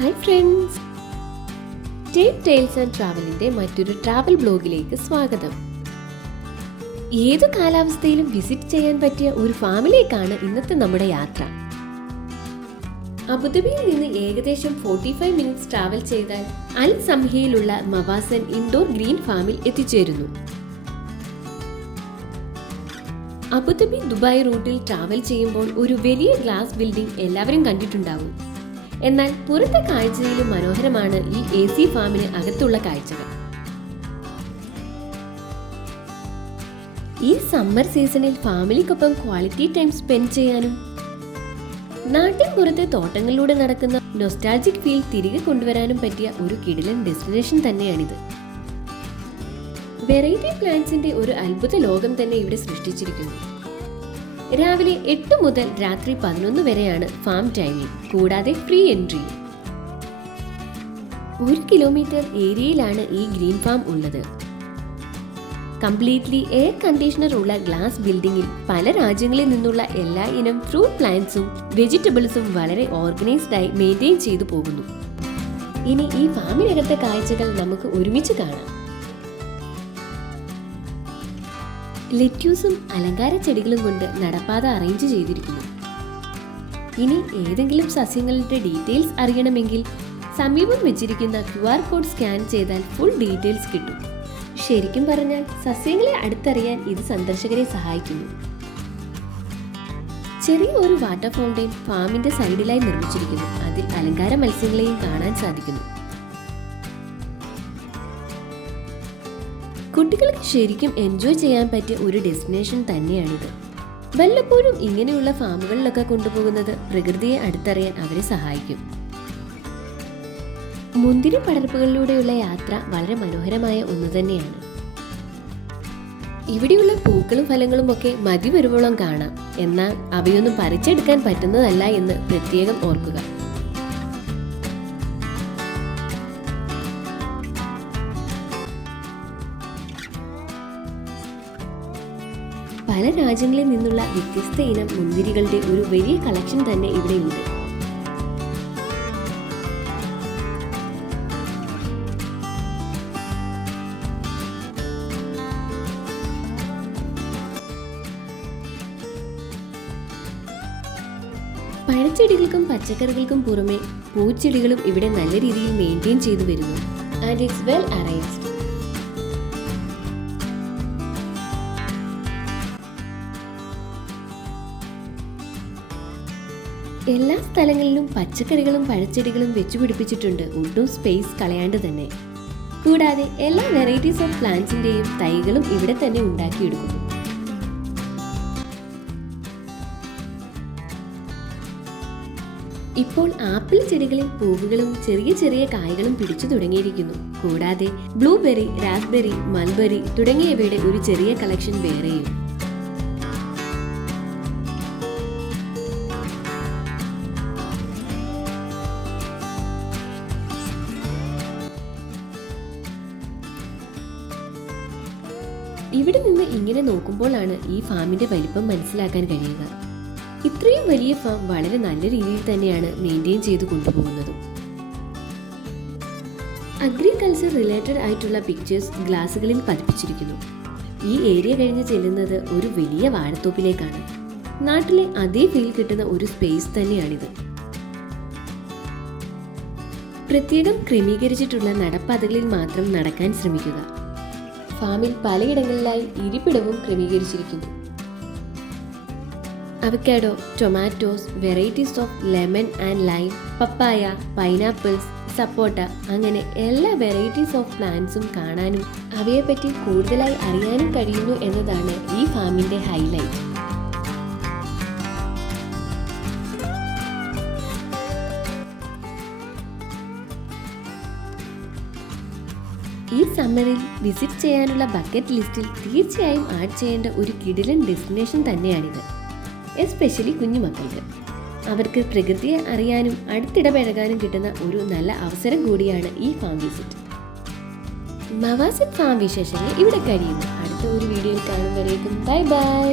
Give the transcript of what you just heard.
Hi friends, tape tales and ട്രാവലിന്റെ മറ്റൊരു travel ബ്ലോഗിലേക്ക് സ്വാഗതം. ഏത് കാലാവസ്ഥയിലും വിസിറ്റ് ചെയ്യാൻ പറ്റിയ ഒരു ഫാമിലേക്കാണ് ഇന്നത്തെ നമ്മുടെ യാത്ര. അബുദാബിയിൽ നിന്ന് ഏകദേശം 45 മിനിറ്റ്സ് ട്രാവൽ ചെയ്താൽ അൽ സംഹയിലുള്ള മവാസൻ ഇൻഡോർ ഗ്രീൻ ഫാമിൽ എത്തിച്ചേരുന്നു. അബുദാബി ദുബായ് റൂട്ടിൽ ട്രാവൽ ചെയ്യുമ്പോൾ ഒരു വലിയ ഗ്ലാസ് ബിൽഡിംഗ് എല്ലാവരും കണ്ടിട്ടുണ്ടാവും. എന്നാൽ പുറത്തെ കാഴ്ചയിലും മനോഹരമാണ് ഈ AC ഫാമിന് അകത്തുള്ള കാഴ്ചകൾ. ഈ സമ്മർ സീസണിൽ ഫാമിലിക്കൊപ്പം ക്വാളിറ്റി ടൈം സ്പെൻഡ് ചെയ്യാനും നാട്ടിൻ പുറത്തെ തോട്ടങ്ങളിലൂടെ നടക്കുന്ന നൊസ്റ്റാൾജിക് ഫീൽ തിരികെ കൊണ്ടുവരാനും പറ്റിയ ഒരു കിടിലൻ ഡെസ്റ്റിനേഷൻ തന്നെയാണിത്. വെറൈറ്റി പ്ലാന്റ്സിന്റെ ഒരു അത്ഭുത ലോകം തന്നെ ഇവിടെ സൃഷ്ടിച്ചിരിക്കുന്നു. രാവിലെ 8 മുതൽ രാത്രി 11 വരെയാണ് ഫാം ടൈമിംഗ്, കൂടാതെ ഫ്രീ എൻട്രി. 1 കിലോമീറ്റർ ഏരിയയിലാണ് ഈ ഗ്രീൻ ഫാം ഉള്ളത്. കംപ്ലീറ്റ്ലി എയർ കണ്ടീഷണർ ഉള്ള ഗ്ലാസ് ബിൽഡിംഗിൽ പല രാജ്യങ്ങളിൽ നിന്നുള്ള എല്ലാ ഇനം ഫ്രൂട്ട് പ്ലാന്റ്സും വെജിറ്റബിൾസും വളരെ ഓർഗനൈസ്ഡ് ആയി മെയിൻറ്റെയിൻ ചെയ്തു പോകുന്നു. ഇനി ഈ ഫാമിനകത്തെ കാഴ്ചകൾ നമുക്ക് ഒരുമിച്ച് കാണാം. ലെറ്റ്യൂസും അലങ്കാര ചെടികളും കൊണ്ട് നടപ്പാത അറേഞ്ച് ചെയ്തിരിക്കുന്നു. ഇനി ഏതെങ്കിലും സസ്യങ്ങളുടെ ഡീറ്റെയിൽസ് അറിയണമെങ്കിൽ സമീപം വെച്ചിരിക്കുന്ന QR കോഡ് സ്കാൻ ചെയ്താൽ ഫുൾ ഡീറ്റെയിൽസ് കിട്ടും. ശരിക്കും പറഞ്ഞാൽ സസ്യങ്ങളെ അടുത്തറിയാൻ ഇത് സന്ദർശകരെ സഹായിക്കുന്നു. ചെറിയ ഒരു വാട്ടർ ഫൗണ്ടെയിൻ ഫാമിന്റെ സൈഡിലായി നിർമ്മിച്ചിരിക്കുന്നു. അതിൽ അലങ്കാര മത്സ്യങ്ങളെയും കാണാൻ സാധിക്കുന്നു. കുട്ടികൾക്ക് ശരിക്കും എൻജോയ് ചെയ്യാൻ പറ്റിയ ഒരു ഡെസ്റ്റിനേഷൻ തന്നെയാണിത്. വല്ലപ്പോഴും ഇങ്ങനെയുള്ള ഫാമുകളിലൊക്കെ കൊണ്ടുപോകുന്നത് പ്രകൃതിയെ അടുത്തറിയാൻ അവരെ സഹായിക്കും. മുന്തിരി പടർപ്പുകളിലൂടെയുള്ള യാത്ര വളരെ മനോഹരമായ ഒന്ന് തന്നെയാണ്. ഇവിടെയുള്ള പൂക്കളും ഫലങ്ങളും ഒക്കെ മതി വരുവോളം കാണാം. എന്നാൽ അവയൊന്നും പറിച്ചെടുക്കാൻ പറ്റുന്നതല്ല എന്ന് പ്രത്യേകം ഓർക്കുക. പല രാജ്യങ്ങളിൽ നിന്നുള്ള വ്യത്യസ്ത ഇനം മുന്തിരികളുടെ ഒരു വലിയ കളക്ഷൻ തന്നെ ഇവിടെയുണ്ട്. പഴച്ചെടികൾക്കും പച്ചക്കറികൾക്കും പുറമെ പൂച്ചെടികളും ഇവിടെ നല്ല രീതിയിൽ മെയിൻറ്റെയിൻ ചെയ്തു വരുന്നു. And it's well arranged. എല്ലാ സ്ഥലങ്ങളിലും പച്ചക്കറികളും പഴച്ചെടികളും വെച്ചുപിടിപ്പിച്ചിട്ടുണ്ട്, ഒട്ടും സ്പേസ് കളയാണ്ട് തന്നെ. കൂടാതെ എല്ലാ വെറൈറ്റീസ് ഓഫ് പ്ലാന്റ്സിന്റെയും തൈകളും ഇവിടെ തന്നെ ഉണ്ടാക്കിയെടുക്കുന്നു. ഇപ്പോൾ ആപ്പിൾ ചെടികളിൽ പൂവുകളും ചെറിയ ചെറിയ കായ്കളും പിടിച്ചു തുടങ്ങിയിരിക്കുന്നു. കൂടാതെ ബ്ലൂബെറി, റാസ്ബെറി, മൽബെറി തുടങ്ങിയവയുടെ ഒരു ചെറിയ കളക്ഷൻ വേറെയും. ഇവിടെ നിന്ന് ഇങ്ങനെ നോക്കുമ്പോഴാണ് ഈ ഫാമിന്റെ വലിപ്പം മനസ്സിലാക്കാൻ കഴിയുക. ഇത്രയും വലിയ ഫാം വളരെ നല്ല രീതിയിൽ തന്നെയാണ് മെയിൻറ്റെയിൻ ചെയ്തു കൊണ്ടുപോകുന്നത്. അഗ്രികൾച്ചർ റിലേറ്റഡ് ആയിട്ടുള്ള പിക്ചേഴ്സ് ഗ്ലാസുകളിൽ പതിപ്പിച്ചിരിക്കുന്നു. ഈ ഏരിയ കഴിഞ്ഞ് ചെല്ലുന്നത് ഒരു വലിയ വാഴത്തോപ്പിലേക്കാണ്. നാട്ടിലെ അതേ ഫീൽ കിട്ടുന്ന ഒരു സ്പേസ് തന്നെയാണിത്. പ്രത്യേകം ക്രമീകരിച്ചിട്ടുള്ള നടപ്പാതകളിൽ മാത്രം നടക്കാൻ ശ്രമിക്കുക. ഫാമിൽ പലയിടങ്ങളിലായി ഇരിപ്പിടവും ക്രമീകരിച്ചിരിക്കുന്നു. Avocado, tomatoes, varieties of lemon and lime, papaya, pineapples, sapota, അങ്ങനെ എല്ലാ വെറൈറ്റീസ് ഓഫ് പ്ലാന്റ്സും കാണാനും അവയെപ്പറ്റി കൂടുതലായി അറിയാനും കഴിയുന്നു എന്നതാണ് ഈ ഫാമിന്റെ ഹൈലൈറ്റ്. ഈ സമ്മറിൽ വിസിറ്റ് ചെയ്യാനുള്ള ബക്കറ്റ് ലിസ്റ്റിൽ തീർച്ചയായും ആഡ് ചെയ്യേണ്ട ഒരു കിടിലൻ ഡെസ്റ്റിനേഷൻ തന്നെയാണിത്. എസ്പെഷ്യലി കുഞ്ഞുമക്കൾക്ക്. അവർക്ക് പ്രകൃതിയെ അറിയാനും അടുത്തിടപഴകാനും കിട്ടുന്ന ഒരു നല്ല അവസരം കൂടിയാണ് ഈ ഫാം വിസിറ്റ്. മവാസൻ ഫാം വിശേഷങ്ങൾ ഇവിടെ കഴിയുന്നു. അടുത്ത ഒരു വീഡിയോയിൽ കാണുമ്പോഴേക്കും ബൈ ബൈ.